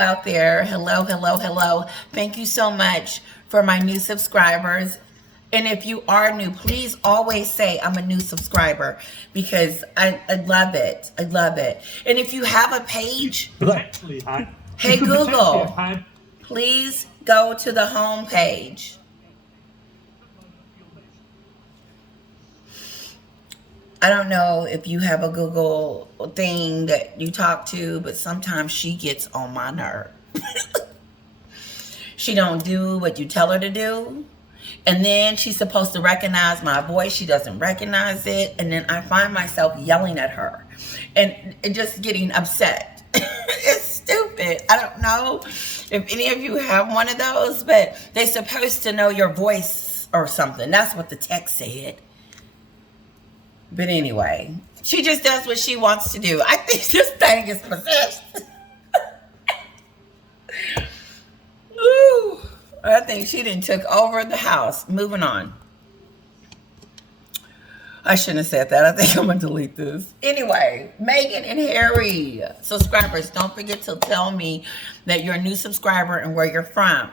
out there. Hello, hello, hello. Thank you so much for my new subscribers. And if you are new, please always say I'm a new subscriber because I love it. I love it. And if you have a page, hey Google, please go to the home page. I don't know if you have a Google thing that you talk to, but sometimes she gets on my nerve. She don't do what you tell her to do. And then she's supposed to recognize my voice. She doesn't recognize it. And then I find myself yelling at her and just getting upset. It's stupid. I don't know if any of you have one of those, but they're supposed to know your voice or something. That's what the text said. But anyway, she just does what she wants to do. I think this thing is possessed. Ooh, I think she done took over the house. Moving on. I shouldn't have said that. I think I'm going to delete this. Anyway, Meghan and Harry. Subscribers, don't forget to tell me that you're a new subscriber and where you're from.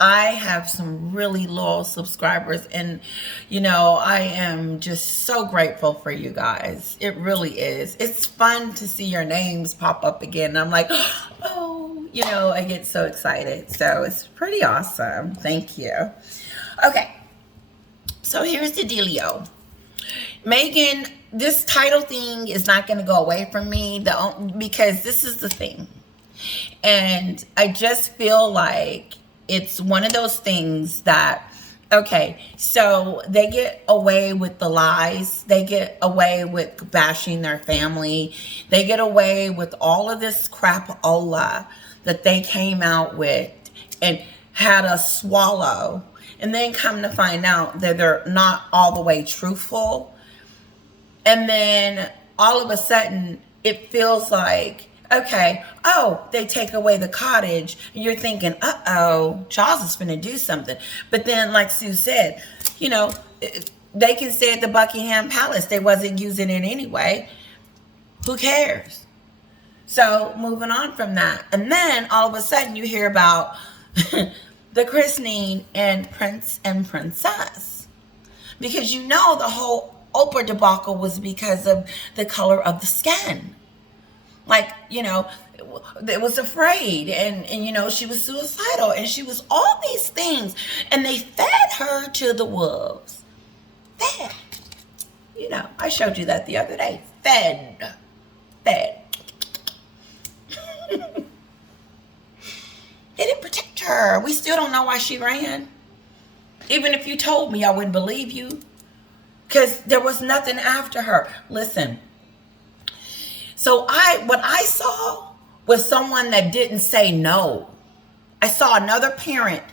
I have some really loyal subscribers, and I am just so grateful for you guys. It really is. It's fun to see your names pop up again. I'm like, oh, I get so excited. So it's pretty awesome. Thank you. Okay. So here's the dealio. Meghan, this title thing is not going to go away from me because this is the thing. And I just feel like it's one of those things that, okay, so they get away with the lies. They get away with bashing their family. They get away with all of this crapola that they came out with and had us swallow. And then come to find out that they're not all the way truthful. And then all of a sudden, it feels like, okay, they take away the cottage. And you're thinking, uh-oh, Charles is going to do something. But then, like Sue said, they can stay at the Buckingham Palace. They wasn't using it anyway. Who cares? So, moving on from that. And then, all of a sudden, you hear about the christening and Prince and Princess. Because the whole Oprah debacle was because of the color of the skin. Like, it was afraid and she was suicidal and she was all these things. And they fed her to the wolves. Fed. I showed you that the other day. Fed. They didn't protect her. We still don't know why she ran. Even if you told me, I wouldn't believe you. Because there was nothing after her. Listen. So what I saw was someone that didn't say no. I saw another parent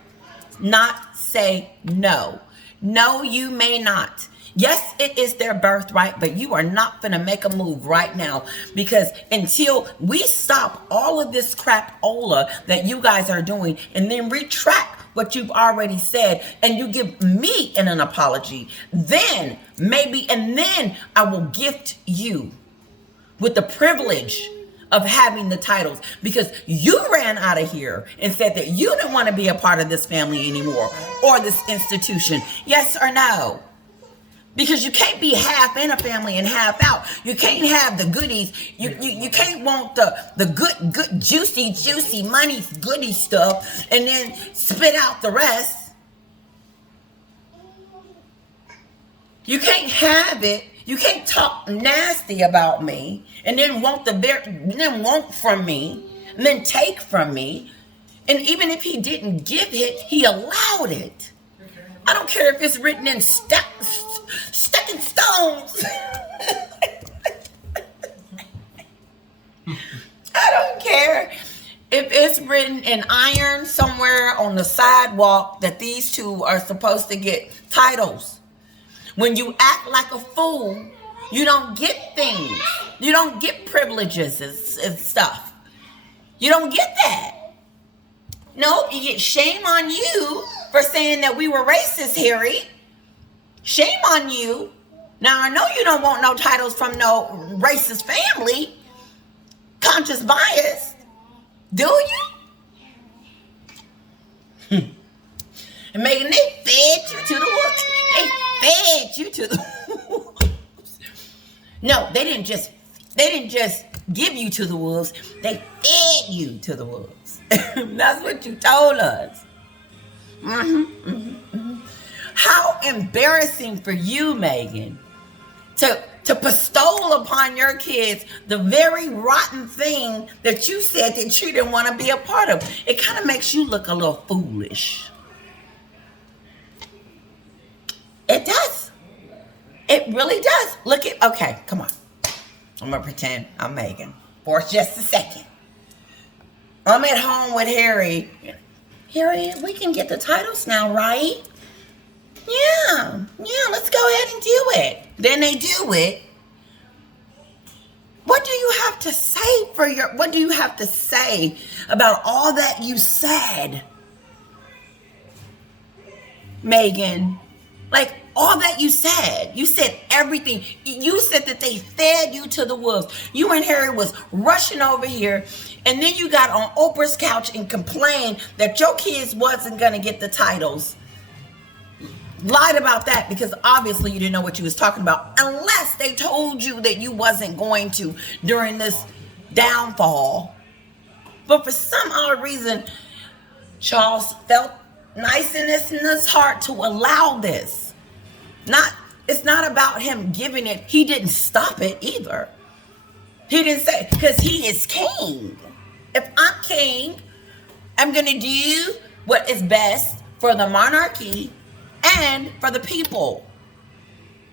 not say no. No, you may not. Yes, it is their birthright, but you are not going to make a move right now because until we stop all of this crapola that you guys are doing and then retract what you've already said and you give me an apology, then maybe, and then I will gift you with the privilege of having the titles because you ran out of here and said that you didn't want to be a part of this family anymore or this institution. Yes or no? Because you can't be half in a family and half out. You can't have the goodies. You can't want the good juicy money goody stuff and then spit out the rest. You can't have it. You can't talk nasty about me and then want from me and then take from me. And even if he didn't give it, he allowed it. I don't care if it's written in stuck in stones. I don't care if it's written in iron somewhere on the sidewalk that these two are supposed to get titles. When you act like a fool, you don't get things. You don't get privileges and stuff. You don't get that. No, you get shame on you for saying that we were racist, Harry. Shame on you. Now, I know you don't want no titles from no racist family. Conscious bias. Do you? And Megan, they fed you to the wolves. They fed you to the wolves. No, they didn't just give you to the wolves. They fed you to the wolves. That's what you told us. How embarrassing for you, Megan, to bestow upon your kids the very rotten thing that you said that you didn't want to be a part of. It kind of makes you look a little foolish. It does. It really does. Look at, okay, come on. I'm going to pretend I'm Megan for just a second. I'm at home with Harry. Harry, we can get the titles now, right? Yeah, let's go ahead and do it. Then they do it. What do you have to say what do you have to say about all that you said, Megan? Like, all that you said everything. You said that they fed you to the wolves. You and Harry was rushing over here, and then you got on Oprah's couch and complained that your kids wasn't gonna get the titles. Lied about that because obviously you didn't know what you was talking about, unless they told you that you wasn't going to during this downfall. But for some odd reason, Charles felt niceness in his heart to allow this. It's not about him giving it. He didn't stop it either. He didn't say, because he is king. If I'm king, I'm going to do what is best for the monarchy and for the people.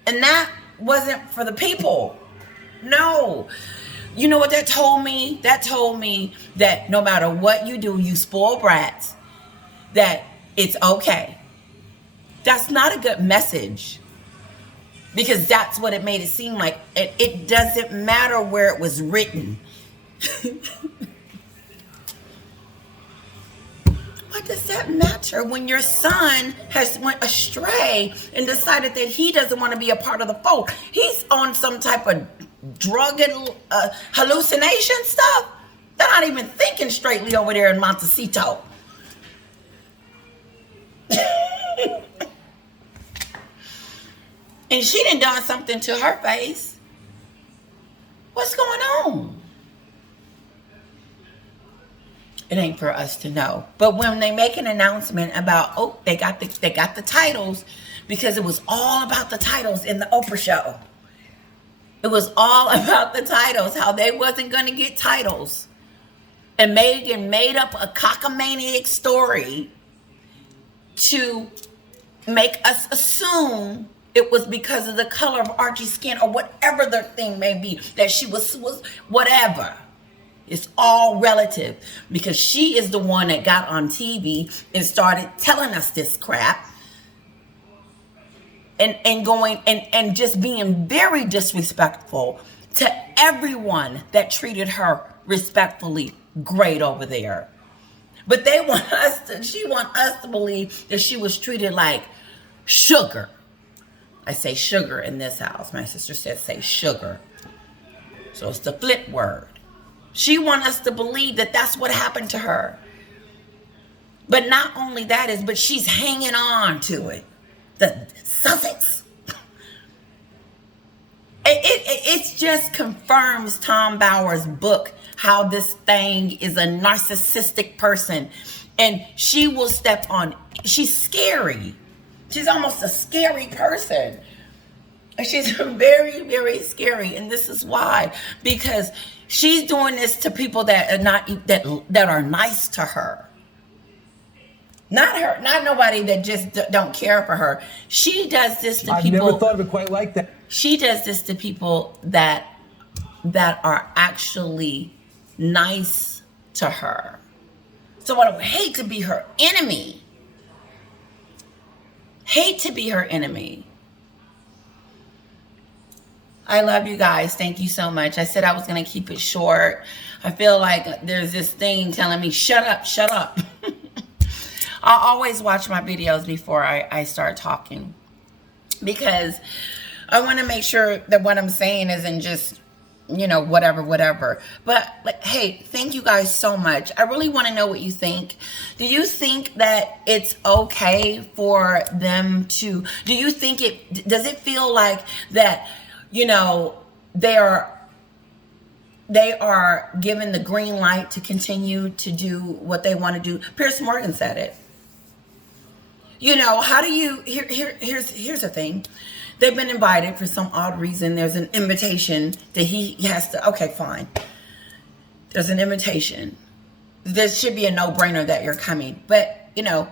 And that wasn't for the people. No. You know what that told me? That told me that no matter what you do, you spoil brats, that it's okay. That's not a good message. Because that's what it made it seem like. It doesn't matter where it was written. What does that matter when your son has went astray and decided that he doesn't want to be a part of the fold? He's on some type of drug and hallucination stuff. They're not even thinking straightly over there in Montecito. And she done something to her face. What's going on? It ain't for us to know. But when they make an announcement about, oh, they got the titles, because it was all about the titles in the Oprah show. It was all about the titles, how they wasn't going to get titles. And Megan made up a cockamaniac story to make us assume it was because of the color of Archie's skin or whatever the thing may be, that she was whatever. It's all relative, because she is the one that got on TV and started telling us this crap and going and just being very disrespectful to everyone that treated her respectfully great over there. But she want us to believe that she was treated like sugar. I say sugar in this house. My sister says say sugar. So it's the flip word. She wants us to believe that that's what happened to her. But not only that but she's hanging on to it. The Sussex. It just confirms Tom Bower's book, how this thing is a narcissistic person. And she will step on. She's scary. She's almost a scary person. She's very, very scary. And this is why. Because she's doing this to people that are nice to her. Not nobody that just don't care for her. She does this to people. I've never thought of it quite like that. She does this to people that are actually nice to her. So I would hate to be her enemy. Hate to be her enemy. I love you guys. Thank you so much. I said I was going to keep it short. I feel like there's this thing telling me, shut up, shut up. I always watch my videos before I start talking, because I want to make sure that what I'm saying isn't just you know, whatever. But like, hey, thank you guys so much. I really want to know what you think. Do you think that it's okay for them to, do you think does it feel like that, you know, they are given the green light to continue to do what they want to do? Piers Morgan said it. You know, how do you, here's the thing. They've been invited for some odd reason. There's an invitation that he has to, okay, fine. There's an invitation. There should be a no-brainer that you're coming. But, you know,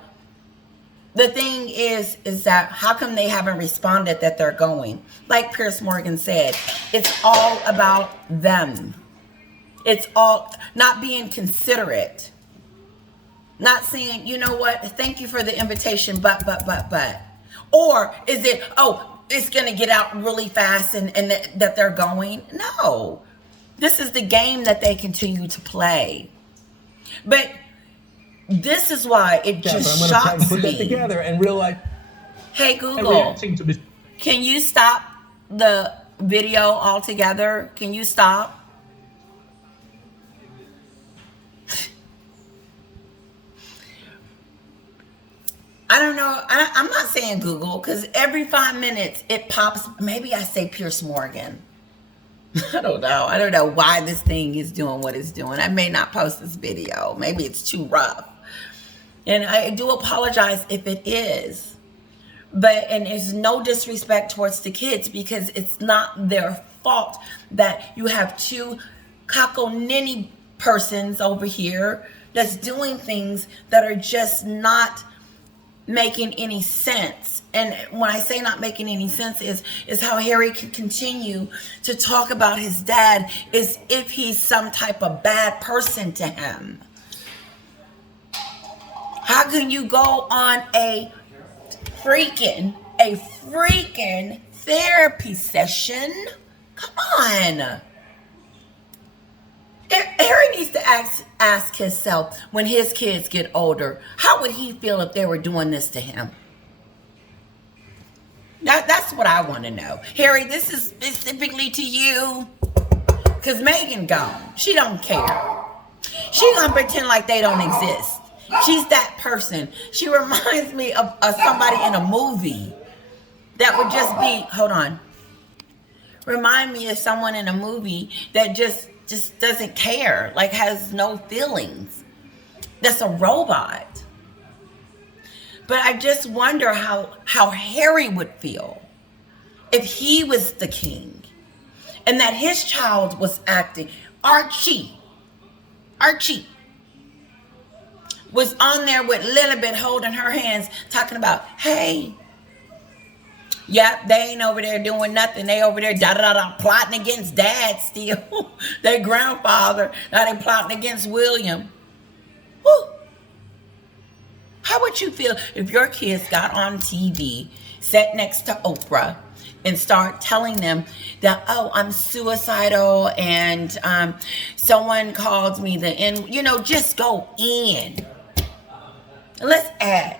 the thing is that how come they haven't responded that they're going? Like Piers Morgan said, it's all about them. It's all not being considerate. Not saying, you know what, thank you for the invitation, but. Or is it, oh, it's going to get out really fast and that they're going? No. This is the game that they continue to play. But this is why it just shocks me. I'm going to put that together and realize. Hey, Google, can you stop the video altogether? Can you stop? I don't know. I'm not saying Google, because every 5 minutes it pops. Maybe I say Piers Morgan. I don't know. I don't know why this thing is doing what it's doing. I may not post this video. Maybe it's too rough. And I do apologize if it is. And it's no disrespect towards the kids, because it's not their fault that you have two cockaninny persons over here that's doing things that are just not making any sense. And when I say not making any sense is how Harry can continue to talk about his dad as if he's some type of bad person to him. How can you go on a freaking therapy session? Come on. Harry needs to ask himself, when his kids get older, how would he feel if they were doing this to him? That's what I want to know. Harry, this is specifically to you. Because Meghan gone. She don't care. She gonna pretend like they don't exist. She's that person. She reminds me of somebody in a movie that would just be, hold on. Remind me of someone in a movie that just doesn't care, like has no feelings. That's a robot. But I just wonder how Harry would feel if he was the king and that his child was acting. Archie was on there with Lilibet holding her hands, talking about, hey, yep, they ain't over there doing nothing. They over there plotting against dad still. Their grandfather. Now they plotting against William. Woo. How would you feel if your kids got on TV, sat next to Oprah, and start telling them that, oh, I'm suicidal and someone called me the N, you know, just go in. Let's add.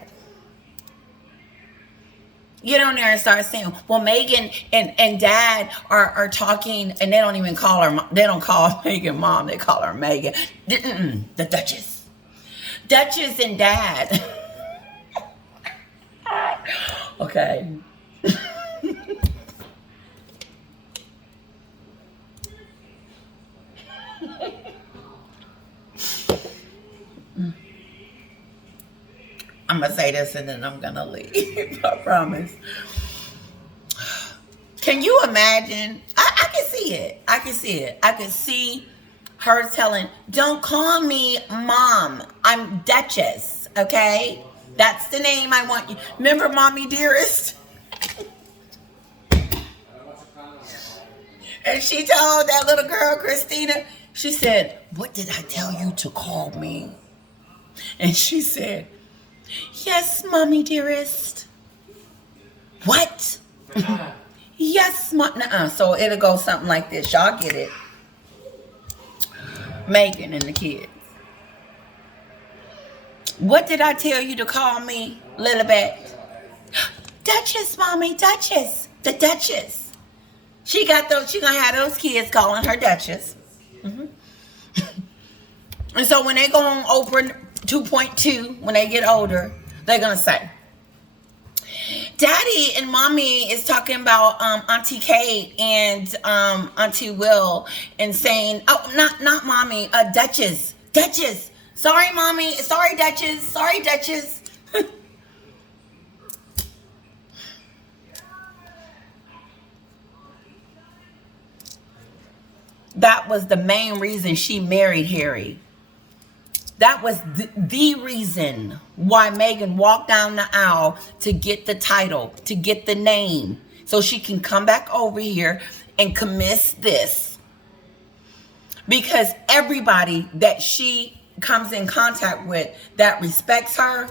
Get on there and start saying, well, Meghan and dad are talking, and they don't even call her, they don't call Meghan mom, they call her Meghan. The Duchess. Duchess and dad. Okay. I'm going to say this and then I'm going to leave. I promise. Can you imagine? I can see it. I can see it. I can see her telling, don't call me mom. I'm Duchess. Okay? That's the name I want you. Remember Mommy Dearest? And she told that little girl, Christina, she said, what did I tell you to call me? And she said, yes, Mommy Dearest. What? Yes, Mom. So it'll go something like this. Y'all get it. Meghan and the kids. What did I tell you to call me, Lilibet? Duchess, Mommy, Duchess. The Duchess. She gonna have those kids calling her Duchess. And so when they go on Oprah 2.2, when they get older, they're gonna say, Daddy and Mommy is talking about Auntie Kate and Auntie Will and saying, oh, not Mommy, Duchess. Duchess. Sorry, Mommy. Sorry, Duchess. Sorry, Duchess. That was the main reason she married Harry. That was the reason why Meghan walked down the aisle to get the title, to get the name, so she can come back over here and commit this. Because everybody that she comes in contact with that respects her,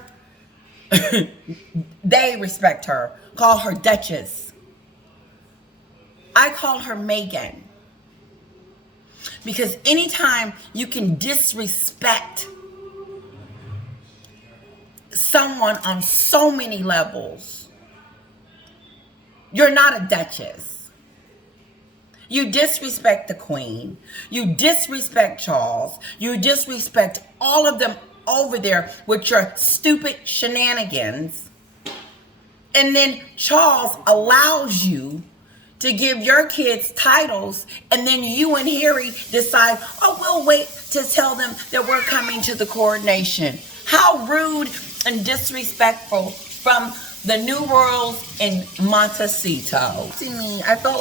they respect her. Call her Duchess. I call her Meghan. Because anytime you can disrespect someone on so many levels, you're not a duchess. You disrespect the Queen. You disrespect Charles. You disrespect all of them over there with your stupid shenanigans. And then Charles allows you to give your kids titles, and then you and Harry decide, oh, we'll wait to tell them that we're coming to the coronation. How rude and disrespectful from the New Worlds in Montecito. I felt